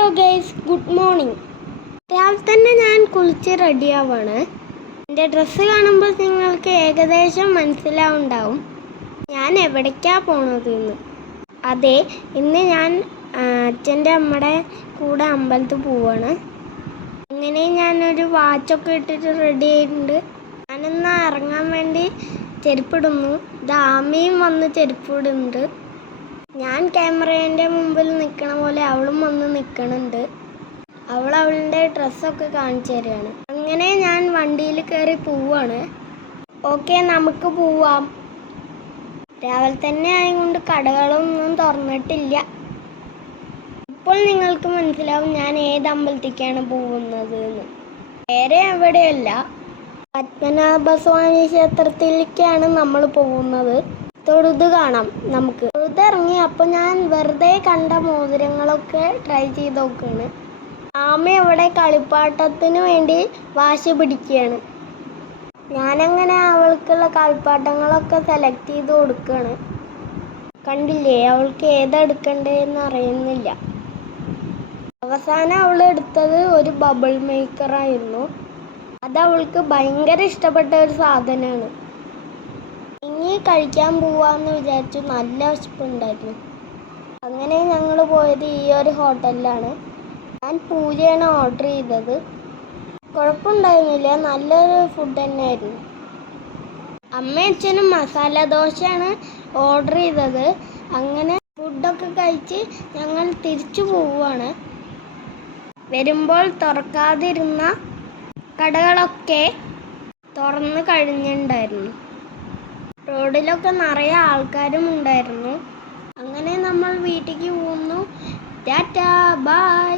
Hello guys, good morning. രാവിലെ തന്നെ ഞാൻ കുളിച്ച് റെഡിയാവാണ്. എൻ്റെ ഡ്രസ്സ് കാണുമ്പോൾ നിങ്ങൾക്ക് ഏകദേശം മനസ്സിലാവുണ്ടാവും ഞാൻ എവിടേക്കാണ് പോണത് എന്ന്. അതെ, ഇന്ന് ഞാൻ അച്ഛൻ്റെ അമ്മയുടെ കൂടെ അമ്പലത്തിൽ പോവാണ്. അങ്ങനെ ഞാനൊരു വാച്ചൊക്കെ ഇട്ടിട്ട് റെഡി ആയിട്ടുണ്ട്. ഞാനിന്ന് ഇറങ്ങാൻ വേണ്ടി ചെരുപ്പിടുന്നു. ദാമിയും വന്ന് ചെരുപ്പിടുന്നുണ്ട്. ഞാൻ ക്യാമറേൻ്റെ മുമ്പിൽ നിൽക്കണ പോലെ അവളും വന്ന് നിൽക്കണുണ്ട്. അവളുടെ ഡ്രസ്സൊക്കെ കാണിച്ചു തരികയാണ്. അങ്ങനെ ഞാൻ വണ്ടിയിൽ കയറി പോവാണ്. ഓക്കെ, നമുക്ക് പോവാം. രാവിലെ തന്നെ ആയതുകൊണ്ട് കടകളൊന്നും തുറന്നിട്ടില്ല. ഇപ്പോൾ നിങ്ങൾക്ക് മനസ്സിലാവും ഞാൻ ഏത് അമ്പലത്തിലേക്കാണ് പോകുന്നത് എന്ന്. വേറെ എവിടെയല്ല, പത്മനാഭസ്വാമി ക്ഷേത്രത്തിലേക്കാണ് നമ്മൾ പോകുന്നത്. തൊഴുത് കാണാം നമുക്ക്. തൊഴുതിറങ്ങി അപ്പോൾ ഞാൻ വെറുതെ കണ്ട മോതിരങ്ങളൊക്കെ ട്രൈ ചെയ്ത് നോക്കുകയാണ്. ആമ ഇവിടെ കളിപ്പാട്ടത്തിന് വേണ്ടി വാശി പിടിക്കുകയാണ്. ഞാനങ്ങനെ അവൾക്കുള്ള കളിപ്പാട്ടങ്ങളൊക്കെ സെലക്ട് ചെയ്ത് കൊടുക്കുകയാണ്. കണ്ടില്ലേ, അവൾക്ക് ഏതെടുക്കണ്ടേന്ന് അറിയുന്നില്ല. അവസാനം അവൾ എടുത്തത് ഒരു ബബിൾ മേക്കറായിരുന്നു. അത് അവൾക്ക് ഭയങ്കര ഇഷ്ടപ്പെട്ട ഒരു സാധനമാണ്. ഇനി കഴിക്കാൻ പോവാന്ന് വിചാരിച്ചു. നല്ല വിശപ്പുണ്ടായിരുന്നു. അങ്ങനെ ഞങ്ങൾ പോയത് ഈ ഒരു ഹോട്ടലിലാണ്. ഞാൻ പൂരിയാണ് ഓർഡർ ചെയ്തത്. കുഴപ്പമുണ്ടായിരുന്നില്ല, നല്ലൊരു ഫുഡ് തന്നെയായിരുന്നു. അമ്മയും അച്ഛനും മസാല ദോശയാണ് ഓർഡർ ചെയ്തത്. അങ്ങനെ ഫുഡൊക്കെ കഴിച്ച് ഞങ്ങൾ തിരിച്ചു പോവുകയാണ്. വരുമ്പോൾ തുറക്കാതിരുന്ന കടകളൊക്കെ തുറന്ന് കഴിഞ്ഞിട്ടുണ്ടായിരുന്നു. റോഡിലൊക്കെ നിറയെ ആൾക്കാരും ഉണ്ടായിരുന്നു. അങ്ങനെ നമ്മൾ വീട്ടിലേക്ക് പോകുന്നു. ടാറ്റാ, ബൈ.